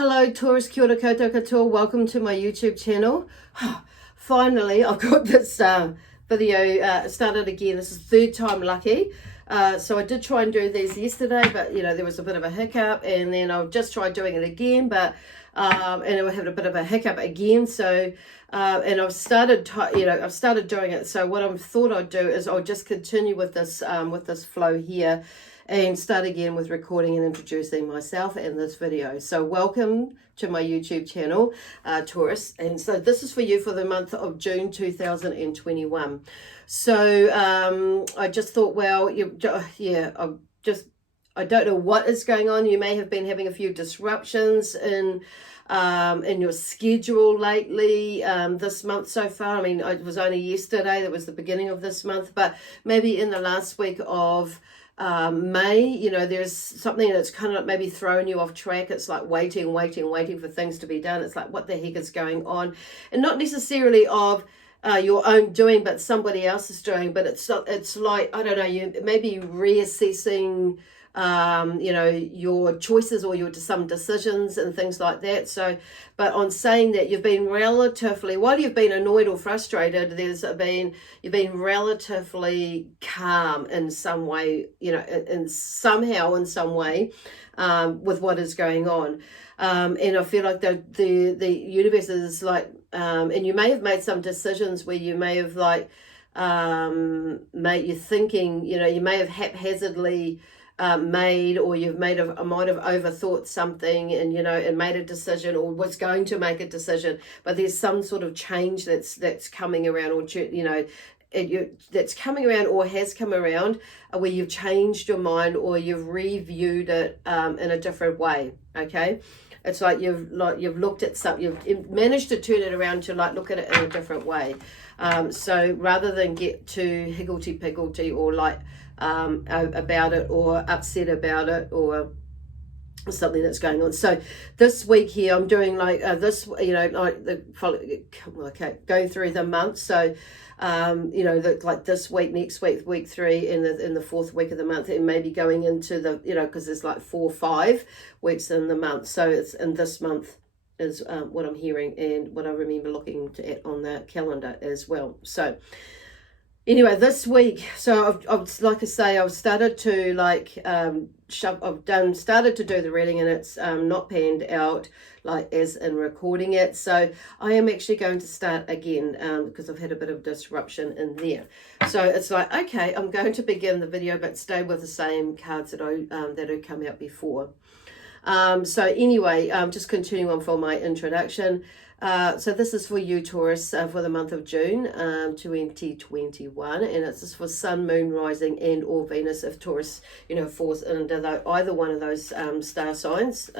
Hello Taurus, kia ora koutou katoa, welcome to my YouTube channel. Finally, I've got this video started again. This is third time lucky. So I did try and do these yesterday, but there was a bit of a hiccup, and then I've just tried doing it again, but and I had a bit of a hiccup again. So and I've started doing it. So what I thought I'd do is I'll just continue with this flow here and start again with recording and introducing myself in this video. So welcome to my YouTube channel, Taurus. And so this is for you for the month of June 2021. So I just thought, well, I don't know what is going on. You may have been having a few disruptions in your schedule lately this month so far. I mean, it was only yesterday that was the beginning of this month, but maybe in the last week of May, there's something that's kind of maybe thrown you off track. It's like waiting for things to be done. It's like, what the heck is going on? And not necessarily of your own doing, but somebody else is doing. But it's like, I don't know, you maybe reassessing your choices or some decisions and things like that. So, but on saying that, you've been relatively, while you've been annoyed or frustrated, you've been relatively calm in some way, in some way, with what is going on. And I feel like the universe is like, and you may have made some decisions where you may have made you thinking, you may have haphazardly made, or might have overthought something and made a decision, or was going to make a decision, but there's some sort of change that's coming around, or that's coming around or has come around, where you've changed your mind or you've reviewed it in a different way. Okay, it's like you've looked at something, you've managed to turn it around to look at it in a different way. So rather than get too higgledy-piggledy or about it, or upset about it, or something that's going on. So this week here, I'm doing going through the month. So like this week, next week, week 3, in the fourth week of the month, and maybe going into the because there's like 4 or 5 weeks in the month. So it's in this month is what I'm hearing and what I remember looking at on the calendar as well. So anyway, this week, so I've like I say, I've started to started to do the reading, and it's not panned out as in recording it. So I am actually going to start again because I've had a bit of disruption in there. So it's like, okay, I'm going to begin the video, but stay with the same cards that had come out before. So anyway, just continuing on for my introduction. So this is for you, Taurus, for the month of June 2021, and it's just for Sun, Moon, Rising, and or Venus, if Taurus, falls under either one of those star signs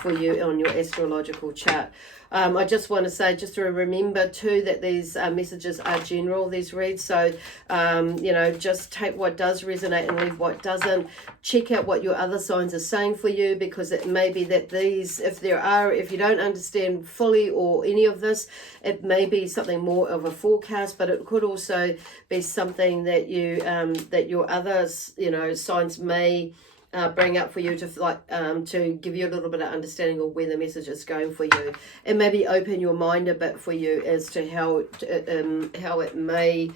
for you on your astrological chart. I just want to say, just to remember too, that these messages are general, these reads. So, just take what does resonate and leave what doesn't. Check out what your other signs are saying for you, because it may be that these, if you don't understand fully or any of this, it may be something more of a forecast, but it could also be something that that your other, signs may bring up for you to give you a little bit of understanding of where the message is going for you, and maybe open your mind a bit for you as to how it may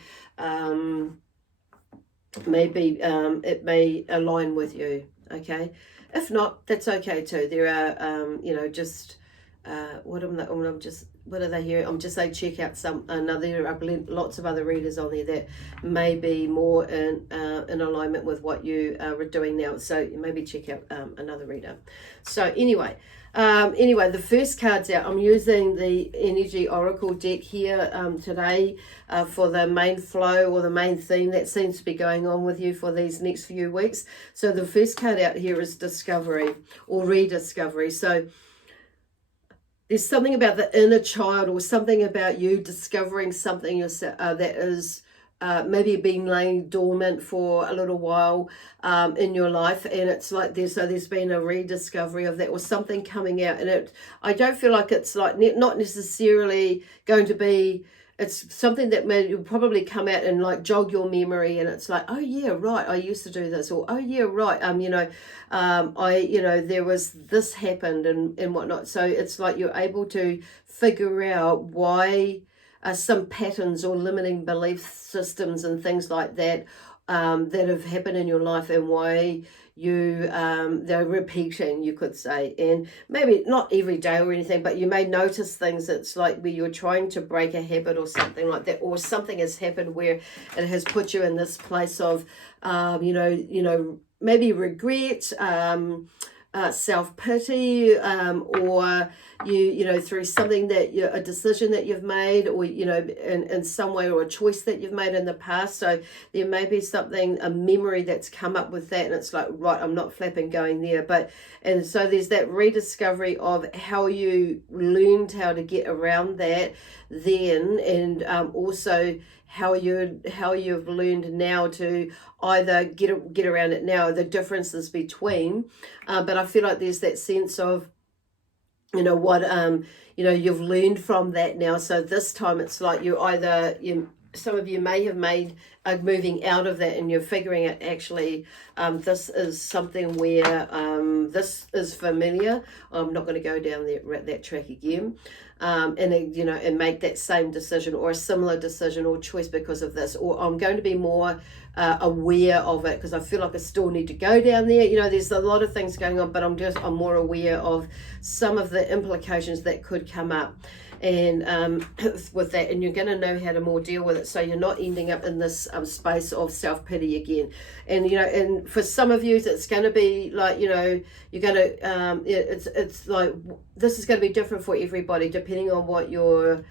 it may align with you. Okay, if not, that's okay too. There are what are they here? I'm just saying, check out lots of other readers on there that may be more in alignment with what you are doing now. So maybe check out another reader. So anyway, the first card's out. I'm using the Energy Oracle deck here today for the main flow, or the main theme that seems to be going on with you for these next few weeks. So the first card out here is discovery or rediscovery. So there's something about the inner child, or something about you discovering something that is maybe been laying dormant for a little while in your life, and it's like there's been a rediscovery of that, or something coming out, and I don't feel like it's not necessarily going to be it's something that you'll probably come out and like jog your memory, and it's like, oh yeah, right, I used to do this, or oh yeah, right, there was this happened and whatnot. So it's like you're able to figure out why some patterns or limiting belief systems and things like that that have happened in your life, and why they're repeating, you could say. And maybe not every day or anything, but you may notice things that's like where you're trying to break a habit or something like that, or something has happened where it has put you in this place of maybe regret, self-pity, or through something that a decision that you've made, or in some way, or a choice that you've made in the past. So there may be something, a memory that's come up with that, and it's like, right, I'm not flapping going there. And so there's that rediscovery of how you learned how to get around that then, and also how you've learned now to either get around it now, the differences between, but I feel like there's that sense of you've learned from that now. So this time it's like some of you may have made moving out of that, and you're figuring out, actually, this is something where this is familiar. I'm not going to go down that track again, and make that same decision or a similar decision or choice because of this, or I'm going to be more aware of it because I feel like I still need to go down there. There's a lot of things going on, but I'm more aware of some of the implications that could come up, and with that, and you're going to know how to more deal with it, so you're not ending up in this space of self-pity again. And for some of you, it's going to be like, you're going to it's like this is going to be different for everybody depending on what your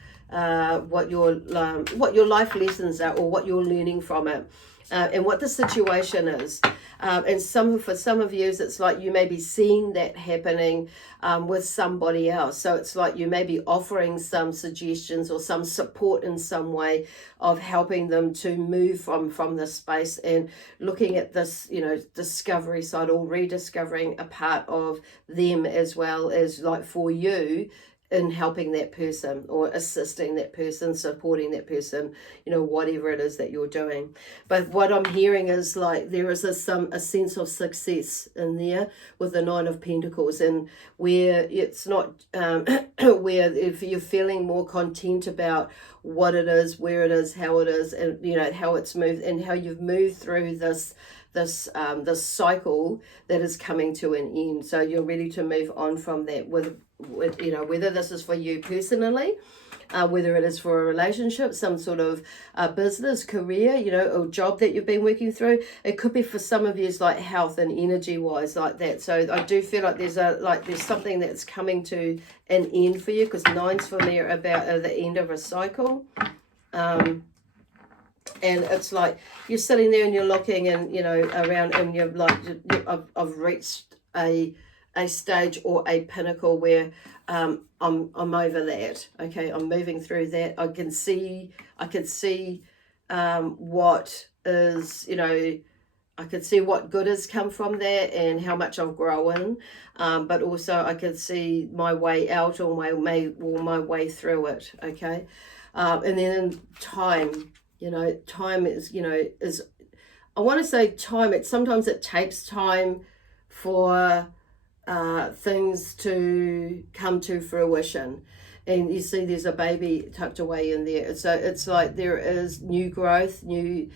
life lessons are, or what you're learning from it. And what the situation is. And for some of you, it's like you may be seeing that happening with somebody else. So it's like you may be offering some suggestions or some support in some way of helping them to move from this space, and looking at this, discovery side, or rediscovering a part of them, as well as like for you, in helping that person or assisting that person, supporting that person, whatever it is that you're doing. But what I'm hearing is like there is a sense of success in there with the Nine of Pentacles, and where it's not where if you're feeling more content about what it is, where it is, how it is, and how it's moved, and how you've moved through this cycle that is coming to an end. So you're ready to move on from that with whether this is for you personally, whether it is for a relationship, some sort of business, career, or job that you've been working through. It could be for some of you, like health and energy wise, like that. So I do feel like there's something that's coming to an end for you, because nines for me are about the end of a cycle. And it's like you're sitting there and you're looking and around, and you're like, I've reached a stage or a pinnacle where I'm over that. Okay, I'm moving through that. I can see what is, I could see what good has come from that and how much I've grown, but also I could see my way out, or my way through it. Okay, and then time. Time is, I want to say time, sometimes it takes time for things to come to fruition. And you see there's a baby tucked away in there. So it's like there is new growth, new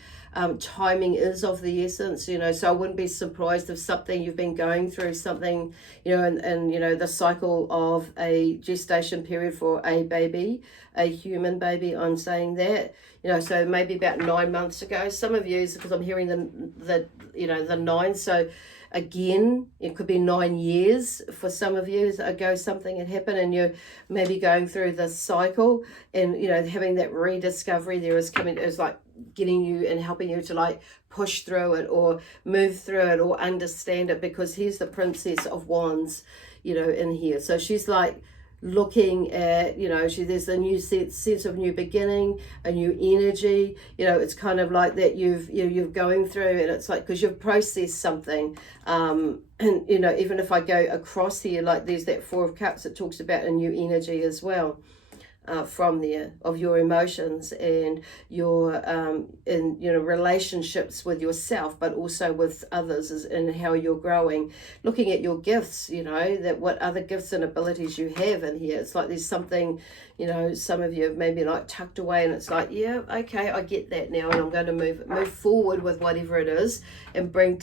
timing is of the essence, so I wouldn't be surprised if something you've been going through, something, and the cycle of a gestation period for a baby, a human baby, I'm saying that, so maybe about 9 months ago. Some of you, because I'm hearing the 9, so again, it could be 9 years for some of you ago something had happened, and you're maybe going through this cycle, and having that rediscovery there is like getting you and helping you to like push through it or move through it or understand it, because here's the Princess of Wands, in here. So she's like looking at, there's a new sense of new beginning, a new energy, it's kind of like that you're going through, and it's like, because you've processed something, and even if I go across here, like there's that Four of Cups, it talks about a new energy as well. from there, of your emotions and your in relationships with yourself, but also with others, and how you're growing. Looking at your gifts, that what other gifts and abilities you have in here. It's like there's something, some of you have maybe like tucked away, and it's like, yeah, okay, I get that now, and I'm going to move forward with whatever it is, and bring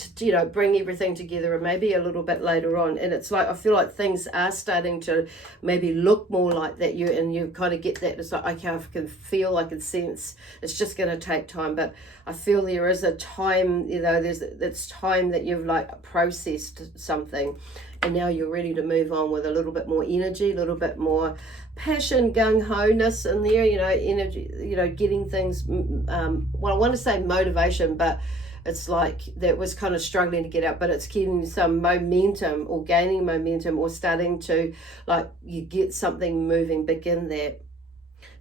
everything together, and maybe a little bit later on. And it's like, I feel like things are starting to maybe look more like that, you kind of get that. It's like, okay, I can feel, I can sense it's just going to take time, but I feel there is a time, it's time that you've like processed something, and now you're ready to move on with a little bit more energy, a little bit more passion, gung-ho-ness in there, energy, getting things, well, I want to say motivation, but it's like that was kind of struggling to get out, but it's getting some momentum, or gaining momentum, or starting to, like, you get something moving, begin that.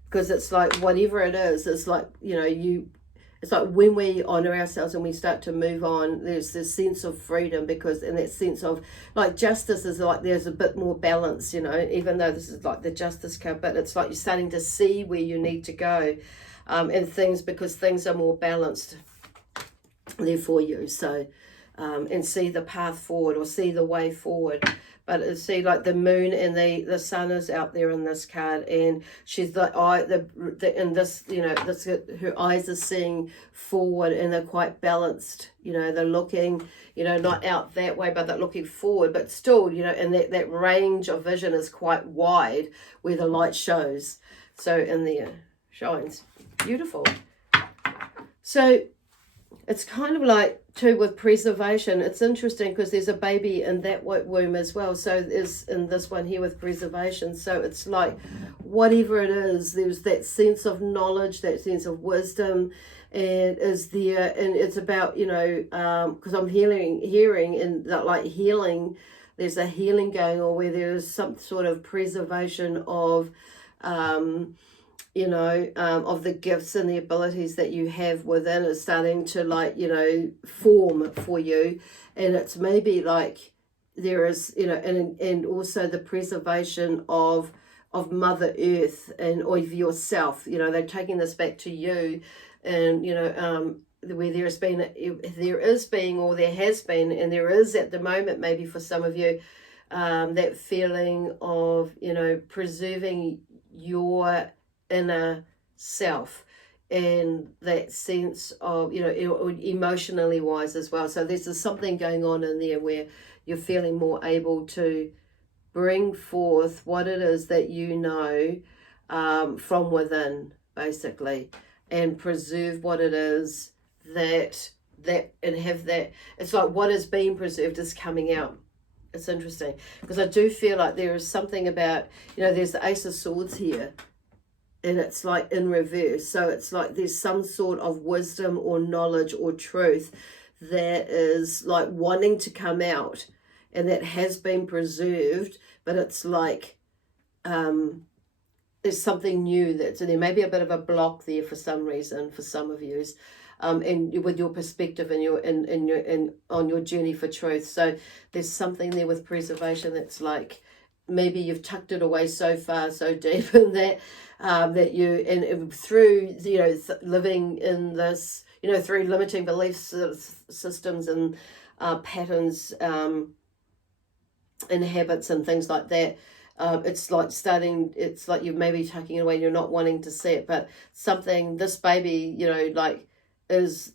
Because it's like, whatever it is, it's like, it's like when we honor ourselves and we start to move on, there's this sense of freedom, because in that sense of like justice is like, there's a bit more balance, even though this is like the justice card, but it's like you're starting to see where you need to go, and things, because things are more balanced there for you. So and see the path forward, or see the way forward. But see, like the moon and the sun is out there in this card, and she's in this, this, her eyes are seeing forward, and they're quite balanced. They're looking, not out that way, but they're looking forward. But still, and that range of vision is quite wide where the light shows. So in there shines beautiful. So it's kind of like, too, with preservation, it's interesting because there's a baby in that womb as well. So there's in this one here with preservation. So it's like, whatever it is, there's that sense of knowledge, that sense of wisdom, and is there. And it's about, because I'm hearing in that, like, healing, there's a healing going on where there is some sort of preservation of, of the gifts and the abilities that you have within, is starting to, like, form for you. And it's maybe like there is, and also the preservation of Mother Earth and of yourself. They're taking this back to you, and where there has been, or there has been, and there is at the moment, maybe for some of you, that feeling of preserving your inner self, and that sense of emotionally wise as well. So there's something going on in there where you're feeling more able to bring forth what it is that from within, basically, and preserve what it is that and have that. It's like what is being preserved is coming out. It's interesting because I do feel like there is something about, there's the Ace of Swords here, and it's like in reverse. So it's like there's some sort of wisdom or knowledge or truth that is like wanting to come out, and that has been preserved, but it's like there's something new that's in there. Maybe a bit of a block there for some reason for some of you, and with your perspective and on your journey for truth. So there's something there with preservation that's like, maybe you've tucked it away so far, so deep in that, that you, and through, living in this, through limiting belief systems and patterns and habits and things like that, it's like you're maybe tucking it away and you're not wanting to see it, but this baby, is,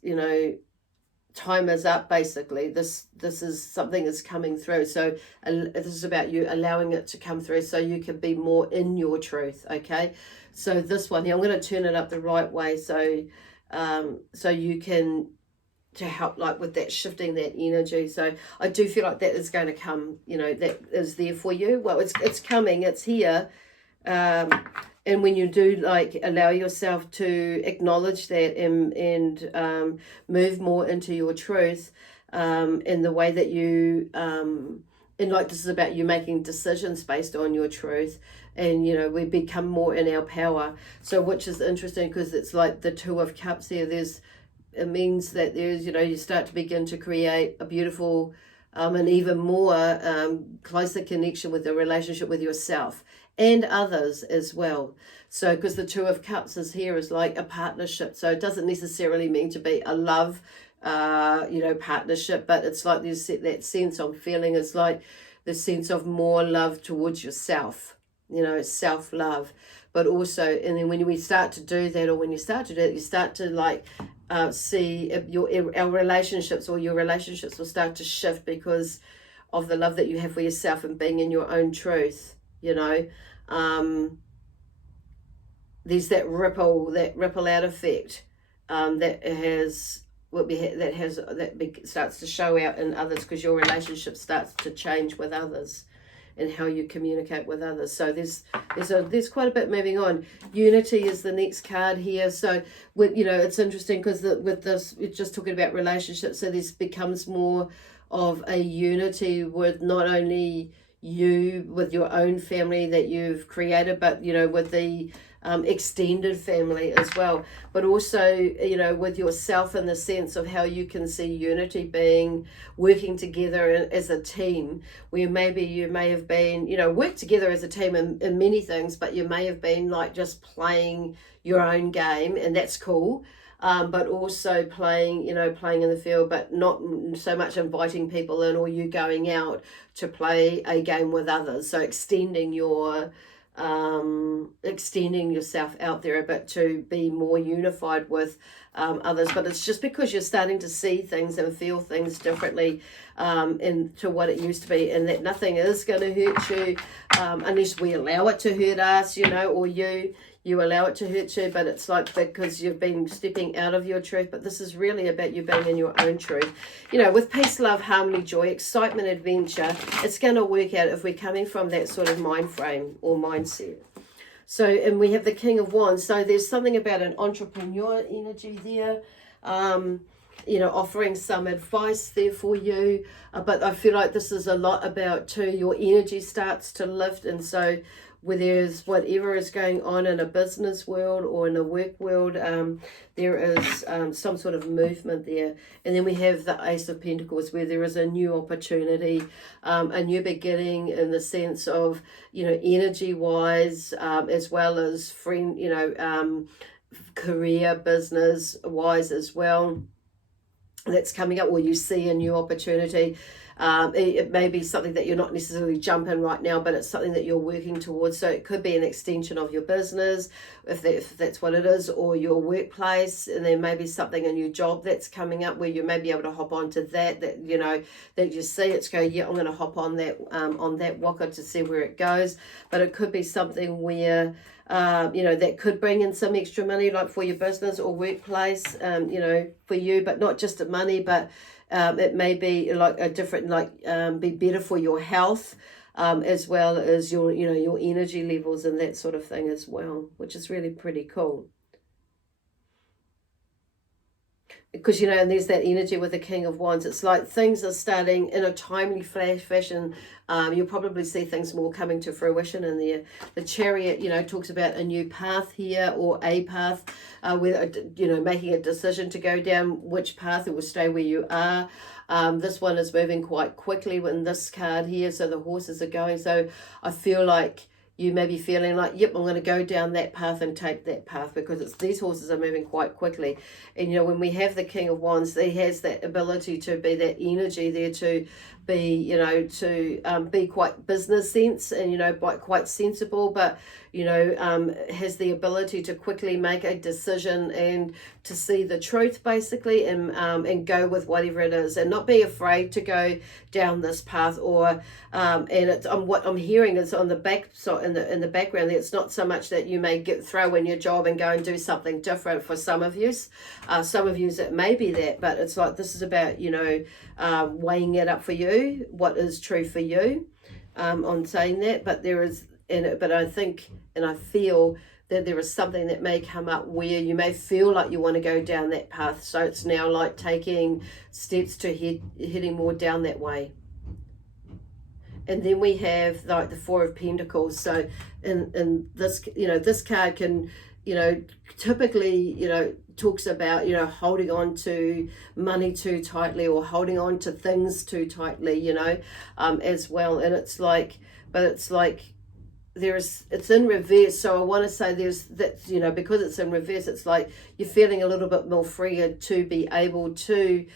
time is up, basically. This is something is coming through. So this is about you allowing it to come through so you can be more in your truth. Okay, so this one here, I'm going to turn it up the right way so you can, to help like with that shifting that energy. So I do feel like that is going to come, that is there for you. Well, it's coming, it's here. And when you do like allow yourself to acknowledge that and move more into your truth, in the way that you, and like this is about you making decisions based on your truth, and we become more in our power. So which is interesting because it's like the Two of Cups here. It means that there's, you start to begin to create a beautiful and even more closer connection with the relationship with yourself and others as well. So because the Two of Cups is here is like a partnership, so it doesn't necessarily mean to be a love partnership, but it's like there's that sense I'm feeling is like the sense of more love towards yourself, self-love. But also, and then when we start to do that, or when you start to do it, you start to like see if our relationships, or your relationships will start to shift because of the love that you have for yourself and being in your own truth. There's that ripple out effect that starts to show out in others, because your relationship starts to change with others and how you communicate with others. So there's quite a bit moving on. Unity is the next card here. So it's interesting because with this, we're just talking about relationships. So this becomes more of a unity with not only you with your own family that you've created, but with the extended family as well, but also with yourself, in the sense of how you can see unity being working together as a team, where maybe you may have been work together as a team in many things, but you may have been like just playing your own game, and that's cool. But also playing in the field, but not so much inviting people in, or you going out to play a game with others. So extending yourself out there a bit to be more unified with others. But it's just because you're starting to see things and feel things differently to what it used to be, and that nothing is going to hurt you unless we allow it to hurt us, or you allow it to hurt you. But it's like because you've been stepping out of your truth. But this is really about you being in your own truth. With peace, love, harmony, joy, excitement, adventure, it's going to work out if we're coming from that sort of mind frame or mindset. So, and we have the King of Wands. So there's something about an entrepreneur energy there. Offering some advice there for you. But I feel like this is a lot about too, your energy starts to lift. And so where there's whatever is going on in a business world or in a work world, there is some sort of movement there. And then we have the Ace of Pentacles, where there is a new opportunity, a new beginning, in the sense of, energy wise, as well as friend, career, business wise as well. That's coming up, or you see a new opportunity. It may be something that you're not necessarily jumping right now, but it's something that you're working towards. So it could be an extension of your business, if that's what it is, or your workplace. And there may be something, a new job that's coming up, where you may be able to hop onto that you see it's going, yeah, I'm going to hop on that walker to see where it goes. But it could be something where that could bring in some extra money, like for your business or workplace, for you, but not just the money, but it may be like a different, be better for your health, as well as your energy levels and that sort of thing as well, which is really pretty cool. Because, and there's that energy with the King of Wands. It's like things are starting in a timely fashion. You'll probably see things more coming to fruition in there. The Chariot, talks about a new path here, or a path, where, making a decision to go down which path, or will stay where you are. This one is moving quite quickly in this card here, so the horses are going. So I feel like you may be feeling like, yep, I'm going to go down that path and take that path, because these horses are moving quite quickly. And, when we have the King of Wands, he has that ability to be that energy there to be, to be quite business sense and, quite sensible, but, has the ability to quickly make a decision and to see the truth, basically, and go with whatever it is, and not be afraid to go down this path. Or and it's what I'm hearing is on the back, so in the background, it's not so much that you may throw in your job and go and do something different. For some of you, it may be that, but it's like this is about weighing it up for you, what is true for you. On saying that, but there is but I think and I feel that there is something that may come up where you may feel like you want to go down that path. So it's now like taking steps to heading more down that way. And then we have like the Four of Pentacles. So in this, this card can you know, typically, you know, talks about, you know, holding on to money too tightly or holding on to things too tightly, you know, as well. And it's like, but it's like, it's in reverse. So I want to say there's that, you know, because it's in reverse, it's like you're feeling a little bit more freer to be able to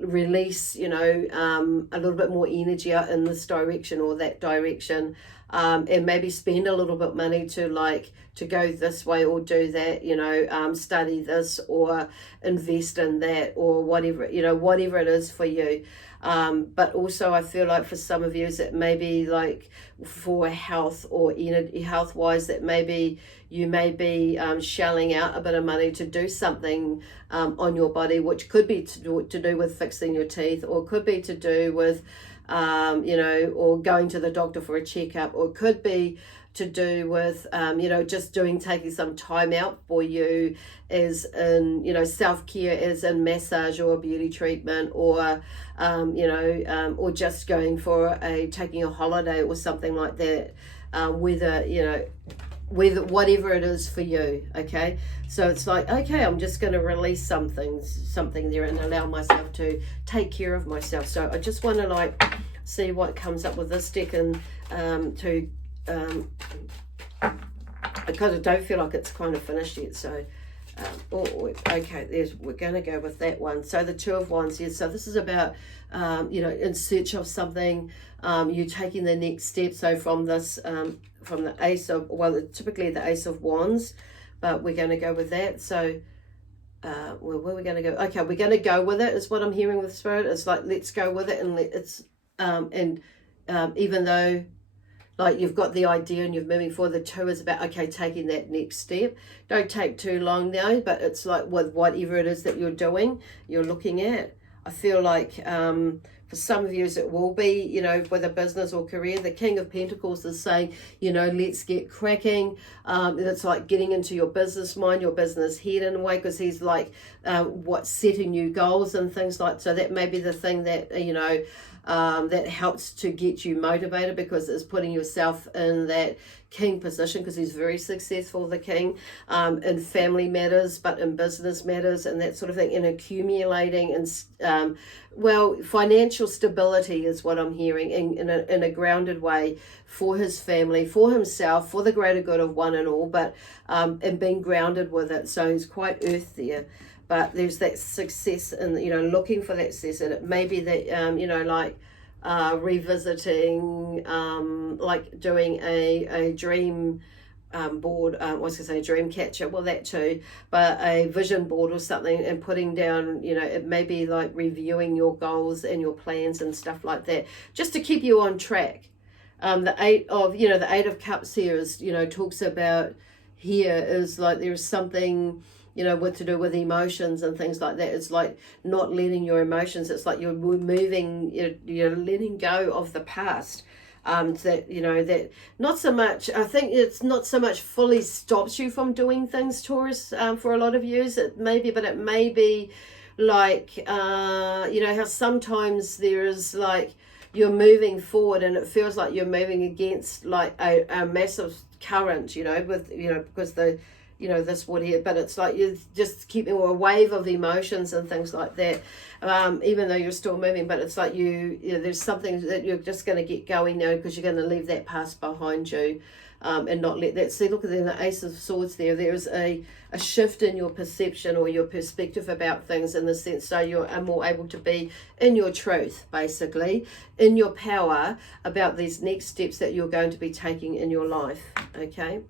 release, you know, a little bit more energy out in this direction or that direction, and maybe spend a little bit money to like to go this way or do that, you know, study this or invest in that or whatever, you know, whatever it is for you. But also I feel like for some of you it may be like for health or health wise, that maybe you may be shelling out a bit of money to do something on your body, which could be to do with fixing your teeth, or could be to do with you know, or going to the doctor for a checkup, or could be to do with you know, just taking some time out for you, as in, you know, self-care, as in massage or beauty treatment, or you know, or just going for taking a holiday or something like that, whether, you know, whatever it is for you. Okay, so it's like, okay, I'm just going to release something there and allow myself to take care of myself. So I just want to like see what comes up with this deck, and I kind of don't feel like it's kind of finished yet. So okay, we're going to go with that one. So the Two of Wands, yes. So this is about you know, in search of something, you taking the next step. So from this from the Ace of, well, typically the Ace of Wands, but we're going to go with that. So well, where are we going to go? Okay, we're going to go with it, is what I'm hearing with Spirit. It's like, let's go with it, and even though like you've got the idea and you're moving forward, the Two is about, okay, taking that next step. Don't take too long now, but it's like with whatever it is that you're doing, you're looking at. I feel like for some of you it will be, you know, with a business or career. The King of Pentacles is saying, you know, let's get cracking. It's like getting into your business mind, your business head in a way, because he's like setting new goals and things like. So that may be the thing that, you know, that helps to get you motivated, because it's putting yourself in that king position, because he's very successful, the king, in family matters, but in business matters and that sort of thing, and accumulating and well, financial stability is what I'm hearing in a grounded way for his family, for himself, for the greater good of one and all, but and being grounded with it. So he's quite earth there. But there's that success, and, you know, looking for that success, and it may be that you know, like revisiting, like doing a dream board. I was going to say dream catcher, well, that too, but a vision board or something, and putting down, you know, it may be like reviewing your goals and your plans and stuff like that, just to keep you on track. The Eight of Cups here is, you know, talks about here is like there's something, you know, what to do with emotions and things like that. It's like not letting your emotions, it's like you're moving, you're letting go of the past. That, you know, that not so much, I think it's not so much fully stops you from doing things, Taurus, for a lot of yous. It may be, but it may be like, you know, how sometimes there is like, you're moving forward and it feels like you're moving against like a massive current, you know, with, you know, because the, you know, this wood here, but it's like you're just keeping a wave of emotions and things like that, even though you're still moving. But it's like you know, there's something that you're just going to get going now, because you're going to leave that past behind you, and not let that. See, look at the Ace of Swords there. There's a shift in your perception or your perspective about things, in the sense so you're more able to be in your truth, basically, in your power about these next steps that you're going to be taking in your life. Okay.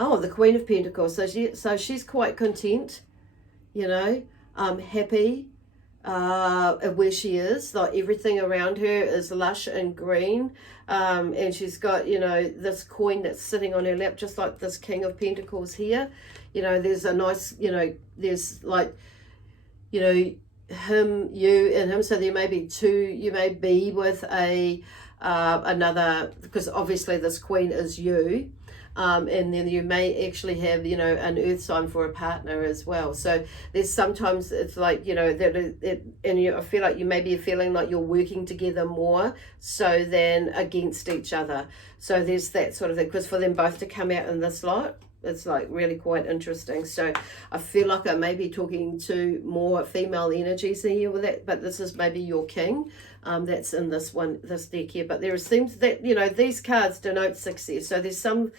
Oh, the Queen of Pentacles. So she's quite content, you know, happy where she is. Like everything around her is lush and green, and she's got, you know, this coin that's sitting on her lap, just like this King of Pentacles here. You know, there's a nice, you know, there's like, you know, him, you, and him. So there may be two. You may be with a another, because obviously this Queen is you. And then you may actually have, you know, an earth sign for a partner as well. So there's sometimes it's like, you know, I feel like you may be feeling like you're working together more so than against each other. So there's that sort of thing, because for them both to come out in this light, it's like really quite interesting. So I feel like I may be talking to more female energies here with that, but this is maybe your king. That's in this deck here. But there seems that, you know, these cards denote success. So there's some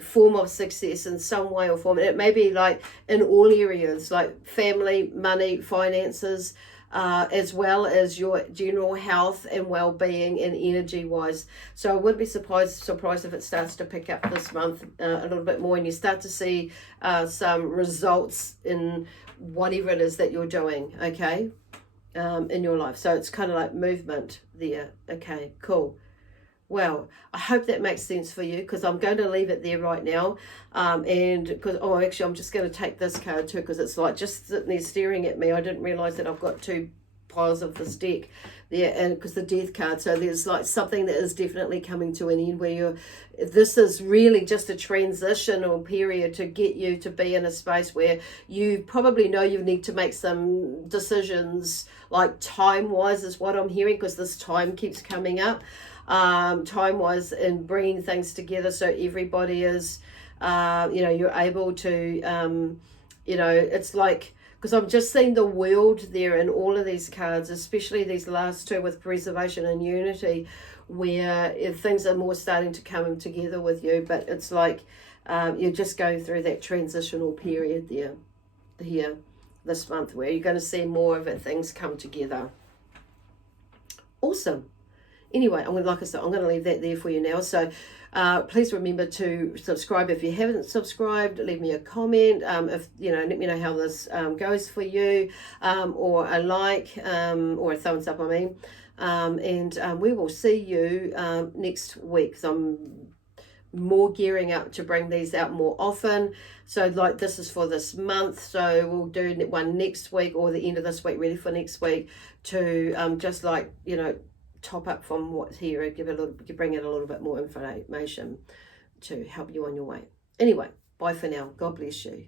form of success in some way or form. It may be like in all areas, like family, money, finances, as well as your general health and well-being and energy-wise. So I would be surprised if it starts to pick up this month a little bit more, and you start to see some results in whatever it is that you're doing, okay, in your life. So it's kind of like movement there. Okay, cool. Well, I hope that makes sense for you, because I'm going to leave it there right now. And because, actually, I'm just going to take this card too, because it's like just sitting there staring at me. I didn't realize that I've got two piles of this deck there, and because the death card, so there's like something that is definitely coming to an end where this is really just a transitional period to get you to be in a space where you probably know you need to make some decisions, like time-wise is what I'm hearing, because this time keeps coming up. Time-wise, and bringing things together so everybody is, you know, you're able to, you know, it's like, because I'm just seeing the world there in all of these cards, especially these last two with preservation and unity, where things are more starting to come together with you, but it's like you're just going through that transitional period there, here, this month, where you're going to see more of it, things come together. Awesome. Anyway, like I said, I'm going to leave that there for you now. So please remember to subscribe if you haven't subscribed. Leave me a comment. If you know, let me know how this goes for you, or a like, or a thumbs up. I mean, and we will see you next week. So I'm more gearing up to bring these out more often. So like this is for this month, so we'll do one next week or the end of this week, ready for next week, to just like, you know, top up from what's here, bring it a little bit more information to help you on your way. Anyway, bye for now. God bless you.